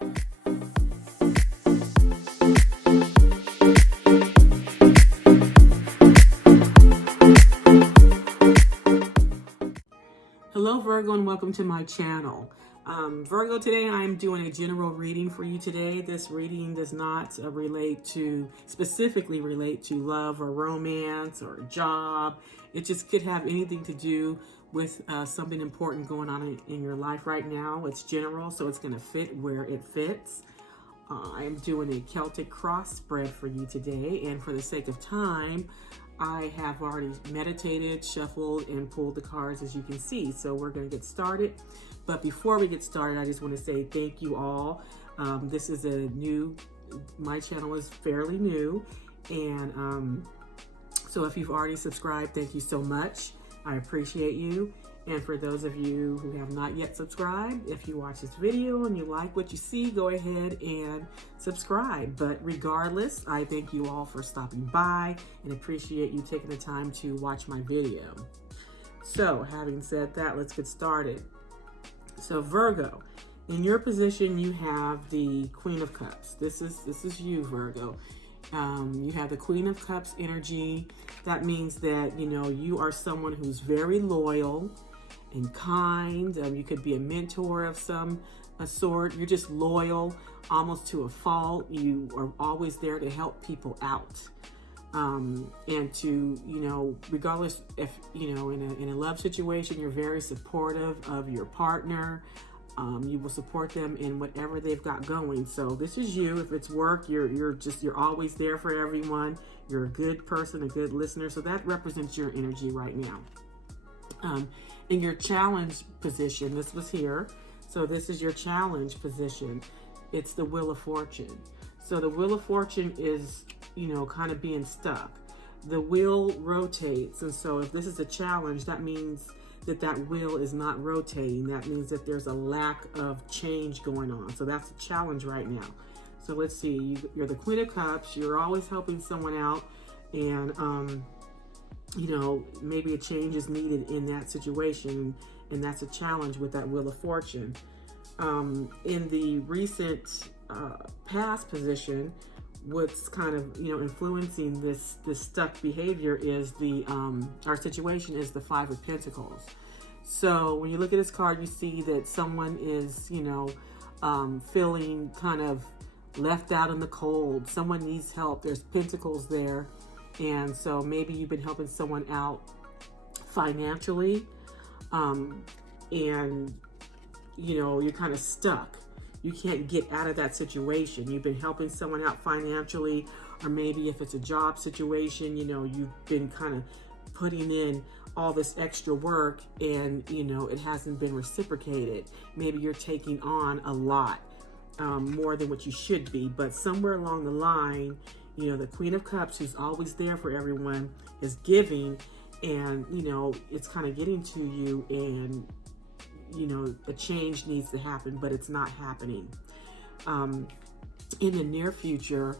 Hello Virgo, and welcome to my channel. Virgo, today I'm doing a general reading for you today. This reading does not specifically relate to love or romance or a job. It just could have anything to do with something important going on in your life right now. It's general, so it's going to fit where it fits. I am doing a Celtic cross spread for you today, and for the sake of time, I have already meditated, shuffled, and pulled the cards, as you can see. So we're going to get started. But before we get started, I just want to say thank you all. This is my channel is fairly new. And so if you've already subscribed, thank you so much. I appreciate you. And for those of you who have not yet subscribed, if you watch this video and you like what you see, go ahead and subscribe. But regardless, I thank you all for stopping by and appreciate you taking the time to watch my video. So having said that, let's get started. So Virgo, in your position, you have the Queen of Cups. This is you, Virgo. You have the Queen of Cups energy. That means that, you are someone who's very loyal and kind. You could be a mentor of some sort. You're just loyal, almost to a fault. You are always there to help people out. And to, regardless if, in a love situation, you're very supportive of your partner. You will support them in whatever they've got going. So this is you. If it's work, you're always there for everyone. You're a good person, a good listener. So that represents your energy right now. In your challenge position, this was here. So this is your challenge position. It's the Wheel of Fortune. So the Wheel of Fortune is, kind of being stuck. The wheel rotates. And so if this is a challenge, that means that wheel is not rotating. That means that there's a lack of change going on. So that's a challenge right now. So let's see, you're the Queen of Cups. You're always helping someone out. And, maybe a change is needed in that situation, and that's a challenge with that Wheel of Fortune. In the recent past position, what's kind of influencing this stuck behavior is our situation is the Five of Pentacles. So when you look at this card, you see that someone is feeling kind of left out in the cold. Someone needs help. There's pentacles there. And so maybe you've been helping someone out financially, and you're kind of stuck. You can't get out of that situation. You've been helping someone out financially, or maybe if it's a job situation, you've been kind of putting in all this extra work and, it hasn't been reciprocated. Maybe you're taking on a lot, more than what you should be, but somewhere along the line, the Queen of Cups, who's always there for everyone, is giving, and, it's kind of getting to you, and, a change needs to happen, but it's not happening. In the near future,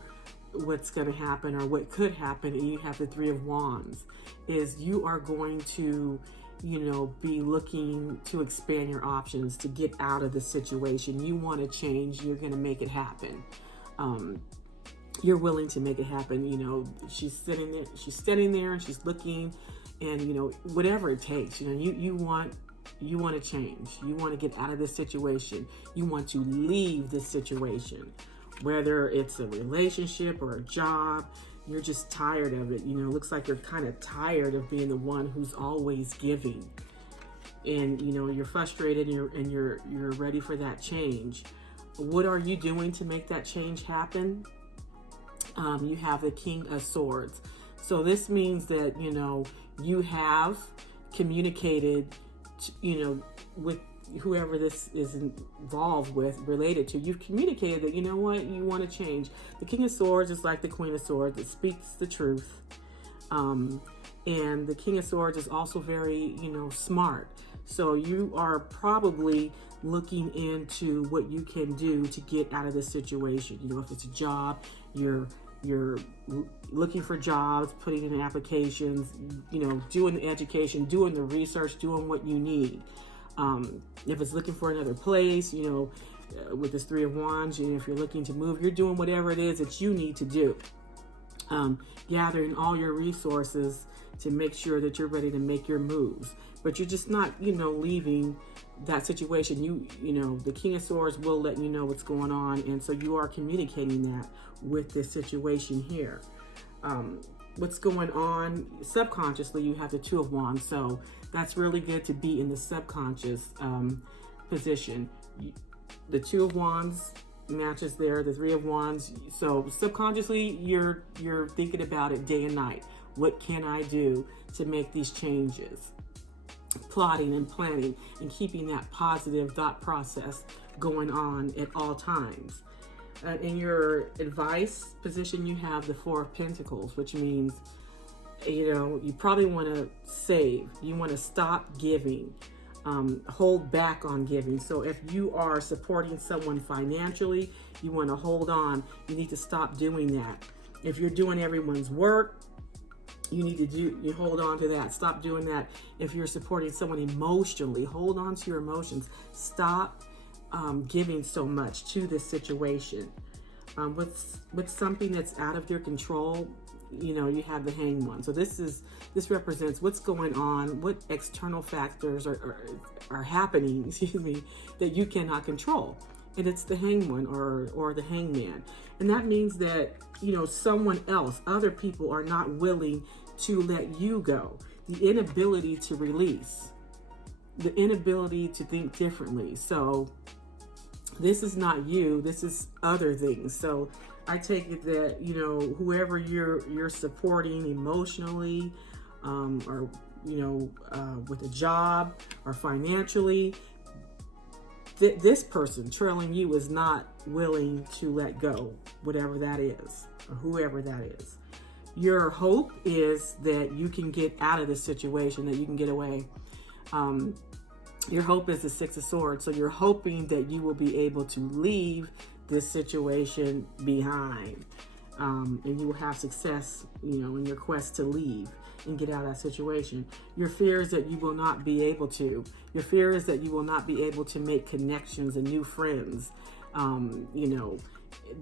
what's going to happen, or what could happen, and you have the Three of Wands, is you are going to, be looking to expand your options to get out of the situation. You want to change. You're going to make it happen. You're willing to make it happen. She's sitting there and she's looking, and whatever it takes, you want to change. You want to get out of this situation. You want to leave this situation, whether it's a relationship or a job. You're just tired of it. Looks like you're kind of tired of being the one who's always giving, and you're frustrated, and you're ready for that change. What are you doing to make that change happen? You have the King of Swords. So this means that, you have communicated, with whoever this is involved with, related to. You've communicated that, you want to change. The King of Swords is like the Queen of Swords. It speaks the truth. And the King of Swords is also very, smart. So you are probably looking into what you can do to get out of this situation. If it's a job, you're looking for jobs, putting in applications, doing the education, doing the research, doing what you need. If it's looking for another place, with this Three of Wands. And if you're looking to move, you're doing whatever it is that you need to do. Gathering all your resources to make sure that you're ready to make your moves. But you're just not, leaving that situation. The King of Swords will let you know what's going on. And so you are communicating that with this situation here. What's going on subconsciously, you have the Two of Wands. So that's really good to be in the subconscious position. The Two of Wands matches there, the Three of Wands. So subconsciously, you're thinking about it day and night. What can I do to make these changes? Plotting and planning and keeping that positive thought process going on at all times. In your advice position, you have the Four of Pentacles, which means, you probably want to save. You want to stop giving, hold back on giving. So if you are supporting someone financially, you want to hold on. You need to stop doing that. If you're doing everyone's work, you hold on to that. Stop doing that. If you're supporting someone emotionally, hold on to your emotions. Stop giving so much to this situation. With something that's out of your control, you have the Hanged One. So this represents what's going on, what external factors are happening, that you cannot control. And it's the Hanged One or the Hangman. And that means that, someone else, other people are not willing to let you go. The inability to release, the inability to think differently. So this is not you, this is other things. So I take it that, whoever you're supporting emotionally, or, with a job or financially, this person trailing you is not willing to let go, whatever that is, or whoever that is. Your hope is that you can get out of this situation, that you can get away. Your hope is the Six of Swords. So you're hoping that you will be able to leave this situation behind. And you will have success, in your quest to leave and get out of that situation. Your fear is that you will not be able to. Your fear is that you will not be able to make connections and new friends.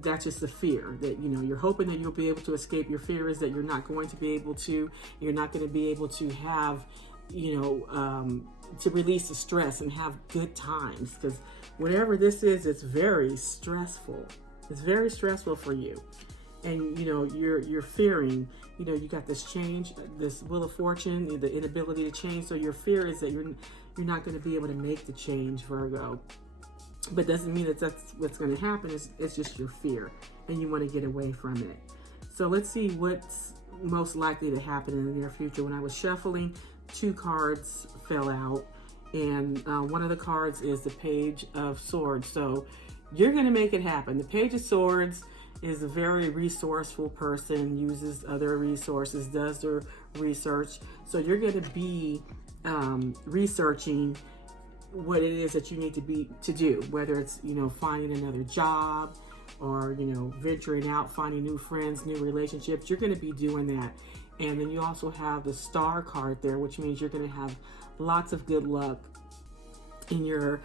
That's just the fear that, you're hoping that you'll be able to escape. Your fear is that you're not going to be able to, you're not going to be able to have, to release the stress and have good times. Because whatever this is, it's very stressful. It's very stressful for you. And, you're fearing, you got this change, this Wheel of Fortune, the inability to change. So your fear is that you're not going to be able to make the change, Virgo. But doesn't mean that that's what's going to happen. It's just your fear, and you want to get away from it. So let's see what's most likely to happen in the near future. When I was shuffling, 2 cards fell out, and one of the cards is the Page of Swords. So you're going to make it happen. The Page of Swords is a very resourceful person, uses other resources, does their research. So you're going to be researching what it is that you need to do, whether it's, finding another job or, venturing out, finding new friends, new relationships. You're going to be doing that. And then you also have the Star card there, which means you're going to have lots of good luck in your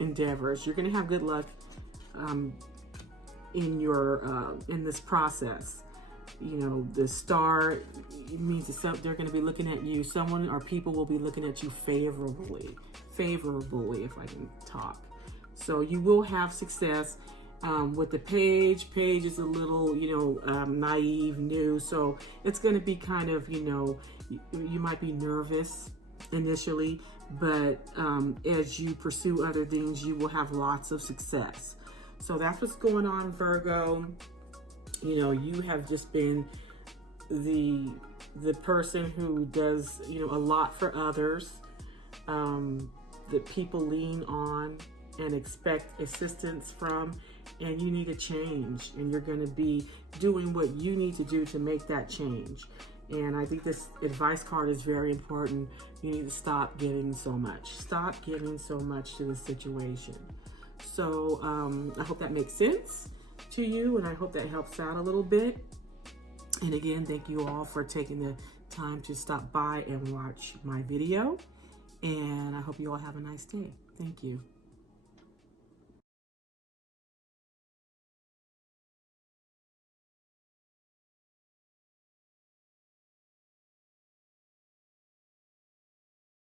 endeavors. You're going to have good luck in this process. The Star means that they're going to be looking at you. Someone or people will be looking at you favorably, if I can talk. So you will have success. With the Page is a little, naive, new. So it's going to be kind of, you might be nervous initially, but as you pursue other things, you will have lots of success. So that's what's going on, Virgo. You have just been the person who does, a lot for others, that people lean on and expect assistance from, and you need a change, and you're going to be doing what you need to do to make that change. And I think this advice card is very important. You need to stop giving so much. Stop giving so much to the situation. So I hope that makes sense to you, and I hope that helps out a little bit. And again, thank you all for taking the time to stop by and watch my video. And I hope you all have a nice day. Thank you.